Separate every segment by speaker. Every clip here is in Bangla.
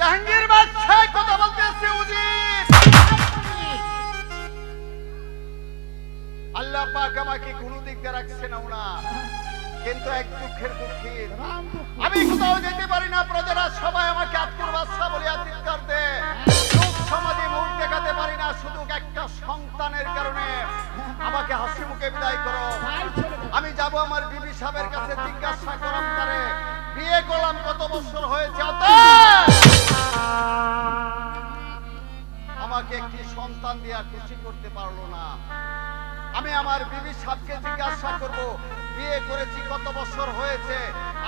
Speaker 1: জাহাঙ্গীর বাদশাহ, কথা বলতেছে উজির। আল্লাহ পাক আমাকে কোনো দিক দিয়ে রাখছে না ওনা, কিন্তু এক দুঃখের দুঃখীর। আমি কোথাও যেতে পারি না, প্রজারা সবাই আমাকে আত্মুর বাদশাহ বলে চিৎকার দে লোক সমাজে মুখ দেখাতে পারি না, শুধু একটা সন্তানের কারণে। আমাকে হাসি মুখে বিদায় করো। আমি যাব আমার বিবি সাহেবের কাছে, জিজ্ঞাসা করলাম তারে বিয়ে করলাম কত বছর হয়েছে? অতএব আমাকে একটি সন্তান দিয়া খুশি করতে পারল না। আমি আমার বিবি সাহেবকে জিজ্ঞাসা করব বিয়ে করেছি কত বছর হয়েছে?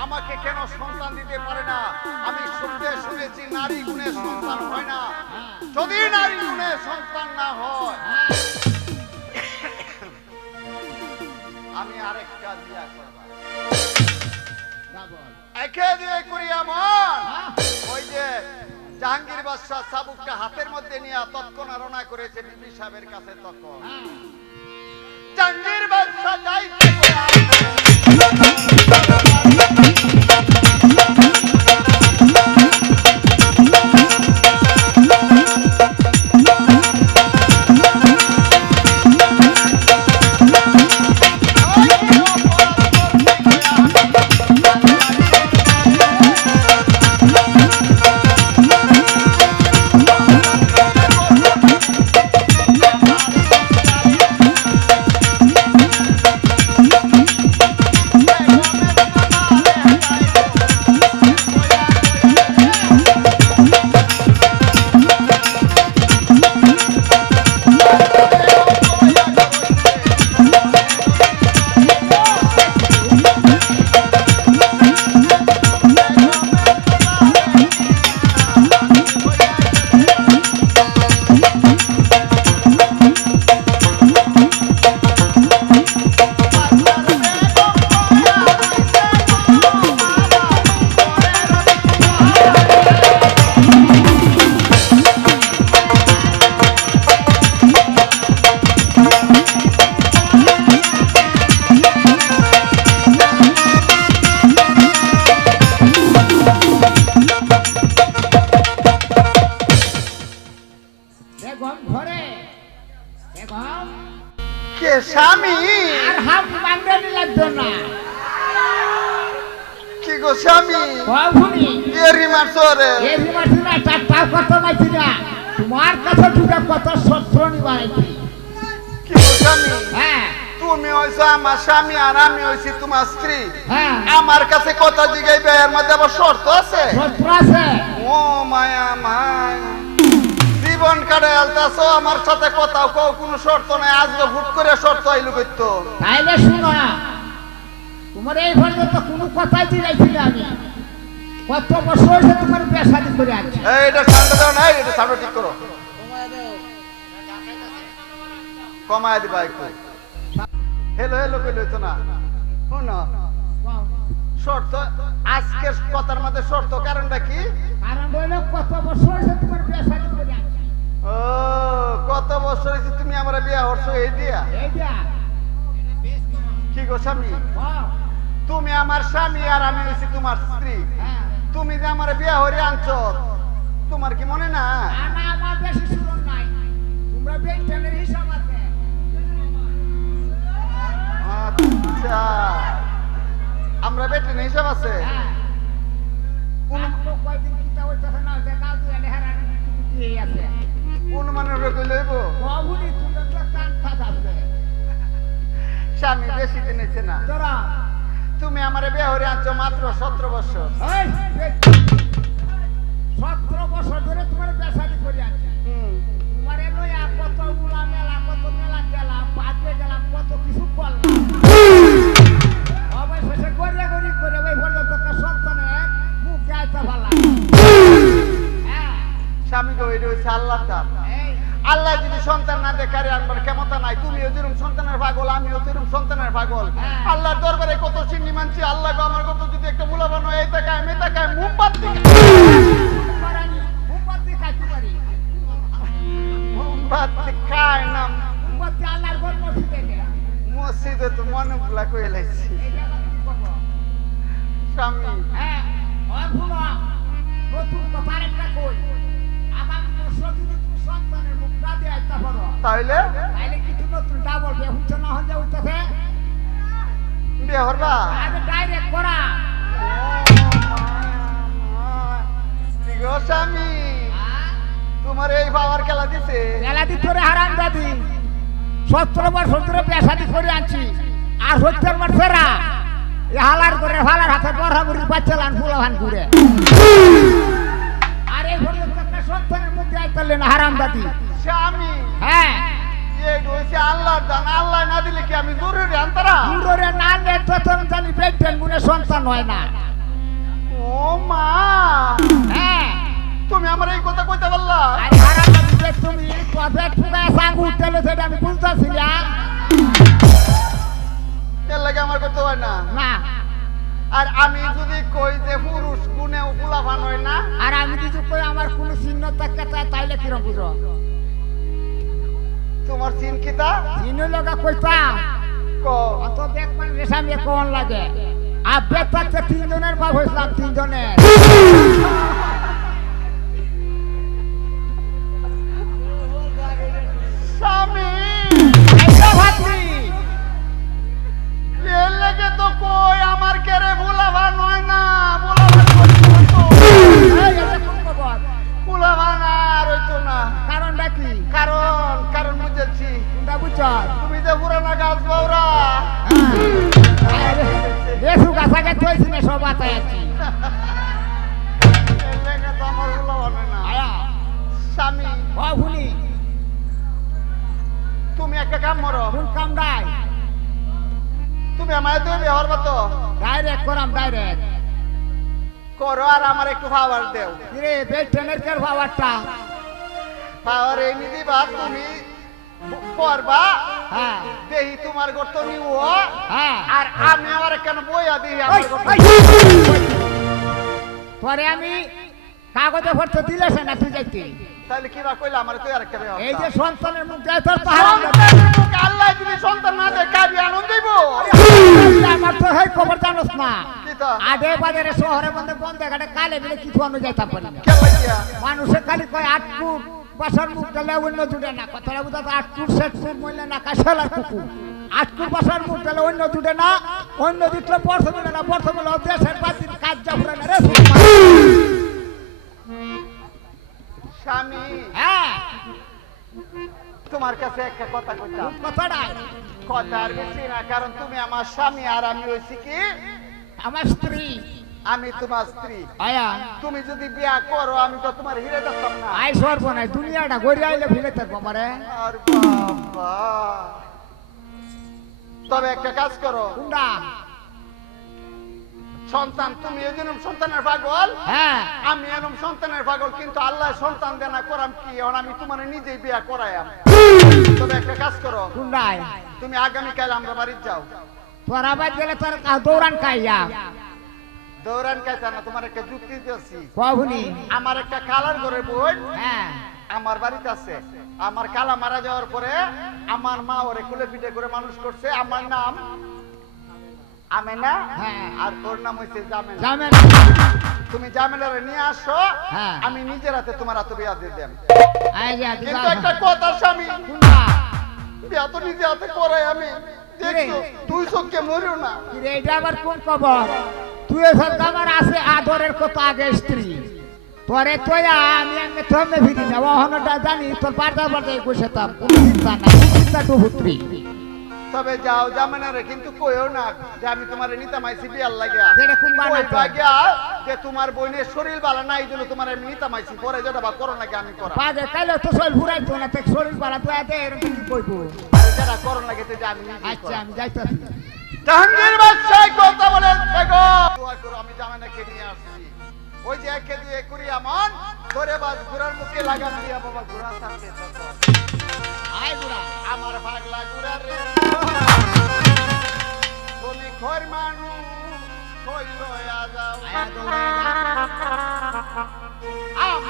Speaker 1: আমাকে কেন সন্তান দিতে পারে না? আমি শুনতে শুনেছি নারী গুণে সন্তান হয় না। যদি নারী গুণে সন্তান না হয় আমি আরেকটা বিয়া করব।
Speaker 2: বল।
Speaker 1: একে দিয়ে করি যে জাহাঙ্গীর বাদশাহ চাবুকটা হাতের মধ্যে নিয়ে তৎক্ষণ রওনা করেছে বিবি সাহেবের কাছে তখন
Speaker 2: হ্যাঁ।
Speaker 1: জাহাঙ্গীর বাদশাহ স্বামী।
Speaker 2: হ্যাঁ।
Speaker 1: তুমি হইছো আমার স্বামী আর আমি হইছি তোমার স্ত্রী।
Speaker 2: হ্যাঁ।
Speaker 1: আমার কাছে কথা জিগাইবে এর মধ্যে আবার শর্ত আছে? ও মায়া মায়া। জীবন কাটে আলতাছো আমার সাথে কথাও কও কোনো শর্ত নাই। আজকে হুট করে শর্ত আইলু করতো
Speaker 2: তাইলে শুনো তোমার এই তো কোনো কথাই দিলাইছি আমি। কত বছর তোমার পেশাদি করে আছি।
Speaker 1: এটা ঠান্ডা দাও না এটা সামনে ঠিক করো। কমায় দিবা একটু। হেলো হেলো কইলে হইতো না। শুনো। শর্ত আজকের কথার মধ্যে শর্ত কারণটা কি?
Speaker 2: কারণ হইল কত বছর হয়েছে তোমার পেশাদি করে
Speaker 1: ও কত বছর হয়েছে তুমি আমার বিয়া হরছো এই দিয়া?
Speaker 2: এই যা
Speaker 1: কি গো স্বামী?
Speaker 2: হ্যাঁ,
Speaker 1: তুমি আমার স্বামী আর আমি হইছি তোমার স্ত্রী।
Speaker 2: হ্যাঁ।
Speaker 1: তুমি যে আমার বিয়া হরে আনছো তোমার কি মনে না?
Speaker 2: আমার বেশি সুযোগ নাই। তোমরা বেঞ্চনের হিসাব আছে।
Speaker 1: আচ্ছা। আমরা বেটে হিসাব আছে? কোন মানের লইব স্বামী বেশি দিন হইছে না। তুমি আমার বিয়া আনছো মাত্র সতেরো বছর।
Speaker 2: সতেরো বছর ধরে তোমার পেশাদি করে লইয়া
Speaker 1: আল্লাহ যদি সন্তান না দেখারে, আনবার ক্ষমতা নাই, তুমিও যেরকম সন্তানের পাগল, আমিও যেরকম সন্তানের পাগল। আল্লাহর দরবারে কত চিন্নি মানছি, আল্লাহ গো, আমার কত যদি একটা মূল্যবান হয় তাকায় আমি তাকায় মুম্বাতি
Speaker 2: মোমবাতি
Speaker 1: খায় না
Speaker 2: মুম্বাতি আল্লাহর ঘর মসজিদে
Speaker 1: মসজিদে তো মনে ভুলা কয়ে লাইছি।
Speaker 2: কি
Speaker 1: স্বামী।
Speaker 2: হ্যাঁ শুনো নতুন কথা আরেকটা কই বছর যদি তুমি সন্তানের মুখ না দিয়ে আইতে পারো
Speaker 1: তাইলে?
Speaker 2: তাইলে কিছু নতুন ডাবল বিয়ে হচ্ছে না হলে হইতেছে
Speaker 1: বিয়ে হরবা
Speaker 2: আগে ডাইরেক্ট করা
Speaker 1: ঠিক স্বামী? তোমার এই বাবার খেলা দিছে।
Speaker 2: এলাদি তোরে হারাম দাদি সত্তর বছর ধরে পেশাদি করে আনছি। আর সত্তর বছরা হালার করে হালার হাতে বড় বুড়ি বাচ্চালান ফুলাভান ঘুরে। আর এই সন্তানের মধ্যে আইতালে না হারাম দাদি
Speaker 1: স্বামী
Speaker 2: হ্যাঁ।
Speaker 1: আল্লাহর দান। আল্লাহ না দিলে কি আমি জরুরি আন্তরা
Speaker 2: দূরে না নে তো জানি পেটেন গুনে সন্তান হয় না।
Speaker 1: ও মা।
Speaker 2: হ্যাঁ।
Speaker 1: তুমি আমার এই কথা কইতে পারলা?
Speaker 2: আরে হারাম দাদি যে তুমি সাঙ্গ উঠতেলে সেটা আমি বুঝতেছি না।
Speaker 1: এর লাগে আমার করতে হয় না।
Speaker 2: না।
Speaker 1: আর আমি যদি কই যে পুরুষ গুণে ফুলাফান হয় না
Speaker 2: আর আমি কিছু কই আমার কোনো চিহ্ন থাকে তাইলে কিরম বুঝো?
Speaker 1: তোমার চিন কিতা
Speaker 2: চিহ্ন লগা কইতাম।
Speaker 1: ক।
Speaker 2: অত দেখ মানে রেশামে কোন লাগে? আব্বে থাকতে তিনজনের বাপ হয়েছিলাম তিনজনের।
Speaker 1: তুমি একটা কাম করো
Speaker 2: কোন কাম নাই।
Speaker 1: তুমি আমায় তুমি ব্যবহার তো
Speaker 2: ডাইরেক্ট করাম ডাইরেক্ট
Speaker 1: করো আর আমার একটু পাওয়ার দেও।
Speaker 2: কিরে বেশ ট্রেনের কের পাওয়ারটা
Speaker 1: পাওয়ার এমনি দিবা তুমি করবা
Speaker 2: হ্যাঁ।
Speaker 1: দেহি তোমার গর্ত নিও।
Speaker 2: হ্যাঁ।
Speaker 1: আর আমি আমার কেন বইয়া দিই আমার
Speaker 2: পরে আমি কাগজে ভরতে দিলে সে না তুই যাইতে?
Speaker 1: তাহলে কি বা কইলা? আমার তুই আর একটা ব্যবহার
Speaker 2: এই যে সন্তানের মুখ দেয় তোর তো
Speaker 1: আল্লাহ যদি সন্তান না দেয় কাবি আনন্দ দিব?
Speaker 2: আমার তো সেই খবর জানোস না।
Speaker 1: তো?
Speaker 2: আগে বাজারে শহরে বন্ধে বন্ধ ঘাটে কালে মিলে কিছু আনো যাইতাম পারি না। মানুষে খালি কয় আট ফুট বাসার মুখ দিলে অন্য জুড়ে না। কথাটা বুঝা আট ফুট ষাট ফুট মহিলা না কাশালার কুকুর। আট ফুট বাসার মুখ দিলে অন্য জুড়ে না অন্য দিকলে বর্ষ মিলে না বর্ষ মিলে দেশের কাজ যা ফুরে না রে।
Speaker 1: স্বামী।
Speaker 2: হ্যাঁ।
Speaker 1: তোমার কাছে একটা কথা কইতাম।
Speaker 2: কথাটা?
Speaker 1: কথা আর বেশি না কারণ তুমি আমার স্বামী আর আমি হইছি কি?
Speaker 2: আমার স্ত্রী।
Speaker 1: আমি তোমার স্ত্রী।
Speaker 2: আয়া।
Speaker 1: তুমি যদি বিয়া করো আমি তো তোমার হিরে দেখতাম না।
Speaker 2: আই সর্ব নাই দুনিয়াটা গড়ি আইলে ফিরে থাকব আমারে।
Speaker 1: আর বাবা। তবে একটা কাজ করো।
Speaker 2: কুন্ডা
Speaker 1: সন্তান তুমি এই জন্য সন্তানের পাগল?
Speaker 2: হ্যাঁ।
Speaker 1: আমি এরম সন্তানের পাগল কিন্তু আল্লাহ সন্তান দেনা করাম কি? এখন আমি তোমার নিজেই বিয়া করাইম তবে একটা কাজ করো
Speaker 2: কুন্ডায়
Speaker 1: তুমি আগামীকাল আমরা বাড়িতে যাও।
Speaker 2: তোর আবার গেলে তোর দৌড়ান খাইয়া।
Speaker 1: দৌড়ান কাইতা না তোমার একটা যুক্তি দিয়েছি।
Speaker 2: কহুনি
Speaker 1: আমার একটা কালার করে বোন
Speaker 2: হ্যাঁ।
Speaker 1: আমার বাড়িতে আছে। আমার কালা মারা যাওয়ার পরে আমার মা ওরে কুলে পিঠে করে মানুষ করছে। আমার নাম আমেনা
Speaker 2: হ্যাঁ।
Speaker 1: আর ওর নাম হইছে জামেনা।
Speaker 2: জামেন।
Speaker 1: তুমি জামেলারে নিয়ে আসো
Speaker 2: হ্যাঁ।
Speaker 1: আমি নিজের হাতে তোমার হাতে বিয়া দিয়ে
Speaker 2: আই
Speaker 1: কিন্তু একটা কথা স্বামী বিয়া তো নিজে হাতে করাই আমি। তুই চোখকে মরিও না।
Speaker 2: এটা আবার কোন খবর? তুই এসব আমার আছে আদরের কত আগে স্ত্রী। তোরে তোয়া আমি আমি থমে ফিরি না। ওহনটা জানি তোর বার্তা বসে তাম। চিন্তা না চিন্তা টু পুত্রী
Speaker 1: তবে যাও জামেনারে কিন্তু কইও না যে আমি তোমার নিতামাইছি বিয়ার লাগিয়া
Speaker 2: যেটা কোন বানাতে?
Speaker 1: গিয়া যে তোমার বোনের শরীর ভালো না এই জন্য তোমার আমি নিতামাইছি পরে যেটা বা করো নাকি আমি করা
Speaker 2: বাজে কাইলে তো শরীর ঘুরাইতো না দেখ শরীর পালা তো এতে এরকম কি কইবো?
Speaker 1: যেটা করো নাকি আমি
Speaker 2: আচ্ছা
Speaker 1: করা।
Speaker 2: আমি যাইতাছি।
Speaker 1: জাহাঙ্গীর বাদশাহ কথা বলে দেখো। দোয়া করো আমি জামানাকে নিয়ে আসছি। ওই যে একে দুই একুরি আমন ধরে বাস ঘোড়ার মুখে লাগান দিয়া বাবা থাকতে তুমি খর মানুষ হইল যাও
Speaker 2: আয়া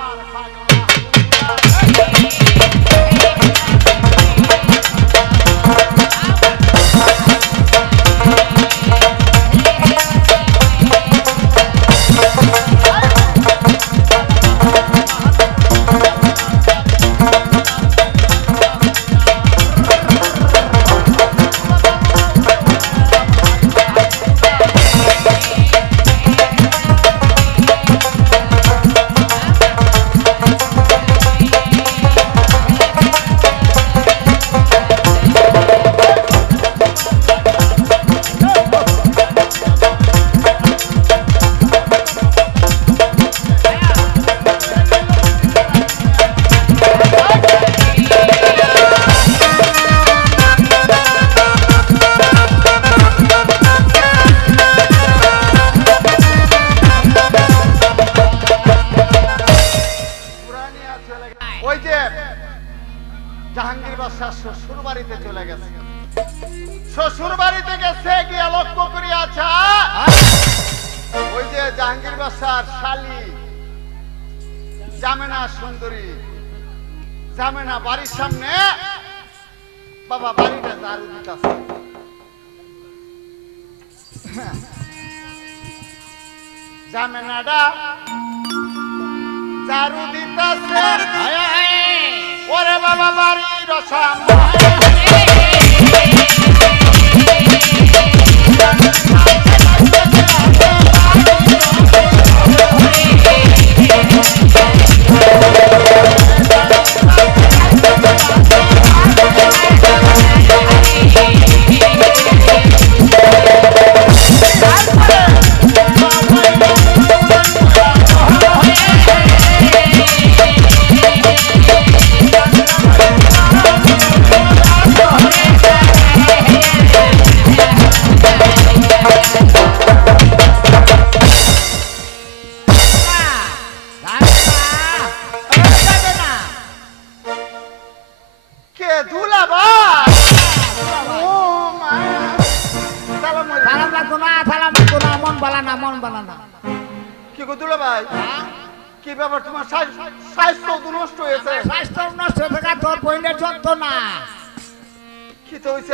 Speaker 2: দৌড়ে যা।
Speaker 1: আমার পাগলা ঘোড়া রে। বাসা শ্বশুর বাড়িতে চলে গেছে শ্বশুর বাড়িতে গেছে, গিয়া লক্ষ্য করিয়াছে ওই যে জাহাঙ্গীর বাসার শালি, জামেনা সুন্দরী, জামেনা বাড়ির সামনে, বাবা বাড়িটা দারু দিতেছে জামেনাটা দারু দিতেছে ওরে বাবা বাড়ির সামনে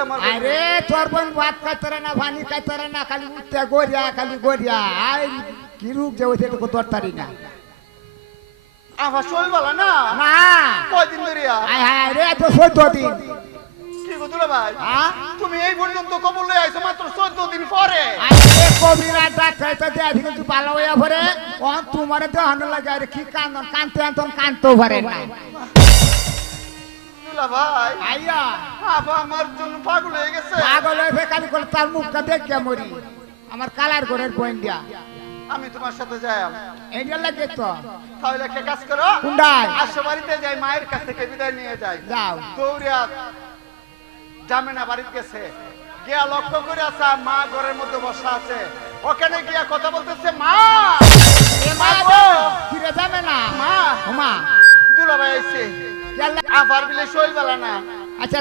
Speaker 1: আমার
Speaker 2: আরে তোর বোন ভাত খাইতে না পানি খাইতে না খালি উঠতে গড়িয়া খালি গড়িয়া। আই কি রূপ যে হয়েছে তোকে তোর তারি না।
Speaker 1: আমার শরীর ভালো না?
Speaker 2: না।
Speaker 1: কয়দিন ধরিয়া
Speaker 2: আয় হায় রে তো চোদ্দ দিন।
Speaker 1: কি গো
Speaker 2: হ্যাঁ
Speaker 1: তুমি এই পর্যন্ত কবর লই আইছো মাত্র চোদ্দ দিন পরে।
Speaker 2: আরে কবিরা ডাক্তার তো দেয় কিন্তু ভালো হইয়া পরে ও তোমার লাগে আরে কি কান্দন কানতে আন্তন পারে না। আইয়া
Speaker 1: আমার জন্য পাগল হয়ে গেছে।
Speaker 2: পাগল হয়ে খালি করে তার মুখটা দেখে মরি। আমার কালার ঘরের বইন
Speaker 1: আমি তোমার সাথে যাই
Speaker 2: এইটা লাগে তো।
Speaker 1: তাহলে একটা কাজ করো
Speaker 2: কুন্ডায়
Speaker 1: আশা বাড়িতে যাই মায়ের কাছ থেকে বিদায় নিয়ে যাই।
Speaker 2: যাও।
Speaker 1: দৌড়িয়া জামিনা বাড়িতে গেছে। গিয়া লক্ষ্য করে আসা মা ঘরের মধ্যে বসা আছে। ওখানে গিয়া কথা বলতেছে মা!
Speaker 2: ফিরে যাবে না।
Speaker 1: মা!
Speaker 2: মা।
Speaker 1: দুলাভাই আইছে। আফার বিলে শৈল বেলা না।
Speaker 2: আচ্ছা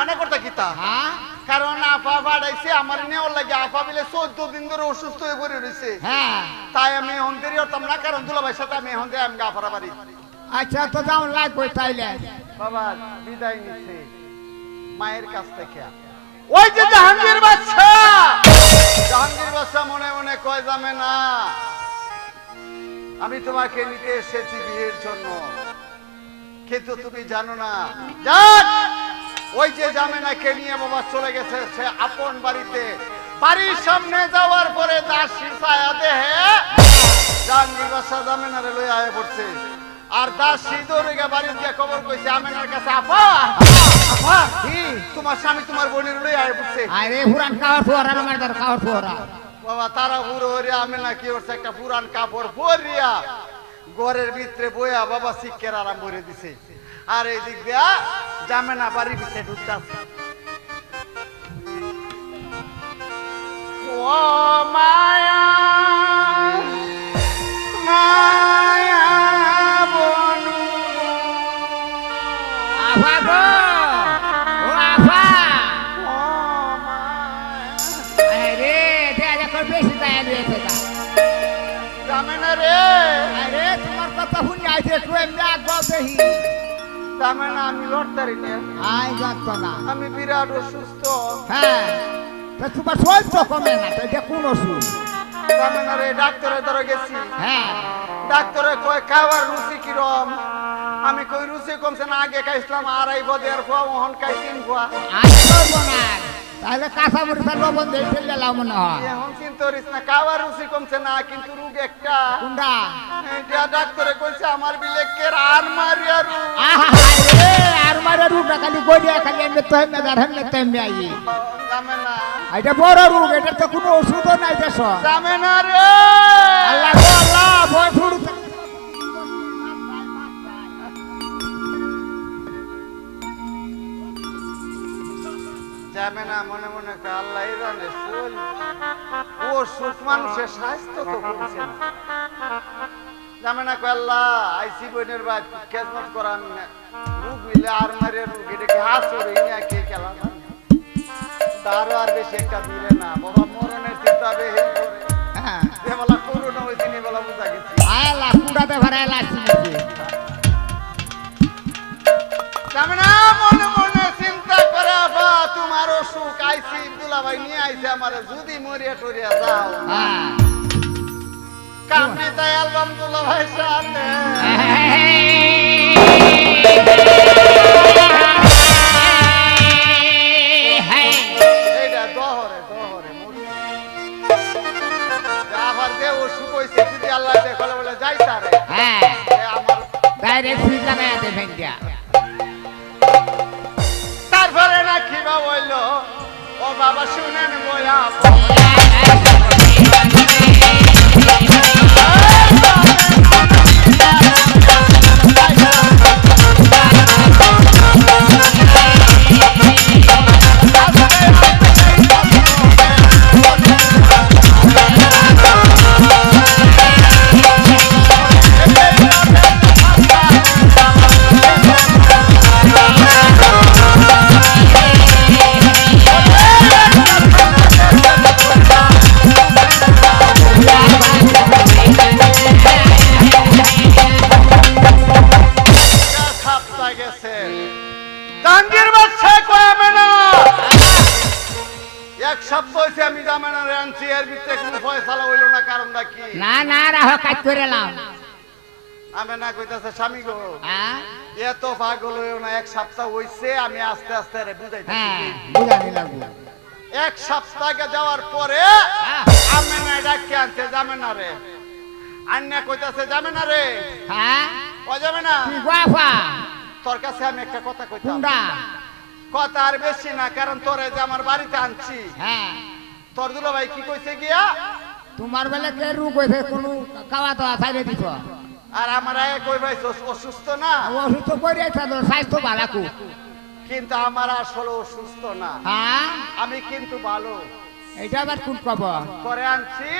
Speaker 1: মানে করতে কিতা
Speaker 2: হ্যাঁ
Speaker 1: কারণ আফা বাড়াইছে আমার নেওয়ার লাগে আফা বিলে চোদ্দ দিন ধরে অসুস্থ হয়ে পড়ে রয়েছে
Speaker 2: হ্যাঁ।
Speaker 1: তাই আমি হন্দেরি হতাম না কারণ দুলাভাইয়ের সাথে আমি হন্দে আমি গাফারা বাড়ি।
Speaker 2: আচ্ছা তো যাও লাগবে তাইলে।
Speaker 1: বাবা বিদায় নিচ্ছে। মায়ের কাছ থেকে। ওই যে জাহাঙ্গীর বাচ্চা জাহাঙ্গীর বাচ্চা মনে মনে কয় যাবে না আমি তোমাকে নিতে এসেছি বিয়ের জন্য। কিন্তু তুমি জানো না। যাক ওই যে জামেনাকে নিয়ে বাবা চলে গেছে সে আপন বাড়িতে। বাড়ির সামনে যাওয়ার পরে দাসী ছায়া দেহে জাহাঙ্গীর বাচ্চা জামেনারে লই আয় পড়ছে। আর গিয়ে বাড়ির দিয়ে খবর কইছে আমেনার কাছে আপা আপা
Speaker 2: কি?
Speaker 1: তোমার স্বামী তোমার বোনের লই আয় পড়ছে।
Speaker 2: আরে কাওয়ার ফোয়ারা আমার তার কাওয়ার ফোয়ারা
Speaker 1: বাবা তারা না কি করছে একটা পুরান কাপড় পরিয়া ঘরের ভিতরে বইয়া বাবা শিক্ষের আরাম করে দিছে। আর এই দিক দিয়া জামে না বাড়ির ভিতরে ঢুকতে মায়া মায়া
Speaker 2: দেহি
Speaker 1: আমি লড়তারি না।
Speaker 2: আই জানতো না।
Speaker 1: আমি বিরাট অসুস্থ
Speaker 2: হ্যাঁ তা তোমার শরীর কমে না তো এটা কোন ওষুধ?
Speaker 1: জামে না রে ডাক্তারের দ্বারা গেছি।
Speaker 2: হ্যাঁ।
Speaker 1: ডাক্তারে কয় খাবার রুচি কিরম? আমি কই রুচি কমছে না আগে খাইছিলাম আড়াই বদের খোয়া ওহন খাই তিন খোয়া।
Speaker 2: আর না। তাহলে কাঁচা মরিচা লবণ দিয়ে ফেললে লাভ মনে হয়।
Speaker 1: এখন চিন্তা করিস না খাবার রুচি কমছে না কিন্তু রোগ একটা।
Speaker 2: কোনটা?
Speaker 1: এটা ডাক্তারে কইছে আমার বিলে কে আর মারিয়া রোগ।
Speaker 2: আর মারে রুটা খালি গড়িয়া খালি এমনি তো এমনি আর এমনি তো এমনি আই।
Speaker 1: জামে না।
Speaker 2: এটা বড় রোগ এটা তো কোনো ওষুধও নাই দেশ।
Speaker 1: জামে না রে।
Speaker 2: আল্লাহ আল্লাহ ভয় ফুড়ু
Speaker 1: যাবে না, মনে মনে আল্লাহ ও সুখ মানুষের স্বাস্থ্য তো করছে না। যাবে না আল্লাহ, আইসি বইনের বা খেজমত করা আমি না। রোগ বুঝলে আর মারে হাত হাসরে নিয়ে কে খেলা তারও আর বেশি একটা দিলে না, বাবা।
Speaker 2: দেবেন দিয়া
Speaker 1: তারপরে না খিবা বলল ও বাবা শুনেন বয়া পাগল হইও না এক সপ্তাহ হইছে আমি আস্তে আস্তে রে বুঝাইতেছি
Speaker 2: হ্যাঁ বুঝানি লাগবে
Speaker 1: এক সপ্তাহ যাওয়ার পরে
Speaker 2: হ্যাঁ।
Speaker 1: আমি না ডাকে আনতে যাবে না রে। আন্না কইতাছে যাবে না রে।
Speaker 2: হ্যাঁ?
Speaker 1: ও যাবে না?
Speaker 2: কি গোয়াফা
Speaker 1: তোর কাছে আমি একটা কথা কইতাম। কথা আর বেশি না কারণ তোরে যে আমার বাড়িতে আনছি।
Speaker 2: হ্যাঁ।
Speaker 1: তোর দুলো ভাই কি কইছে গিয়া?
Speaker 2: তোমার বেলা কে রূপ হয়েছে কোনো খাওয়া দাওয়া ছাইড়ে দিছ?
Speaker 1: আর আমার কই ভাই অসুস্থ না?
Speaker 2: অসুস্থ করে স্বাস্থ্য ভালো
Speaker 1: কিন্তু আমার আসলে অসুস্থ না।
Speaker 2: হ্যাঁ?
Speaker 1: আমি কিন্তু ভালো।
Speaker 2: এটা আবার কোন খবর?
Speaker 1: করে আনছি।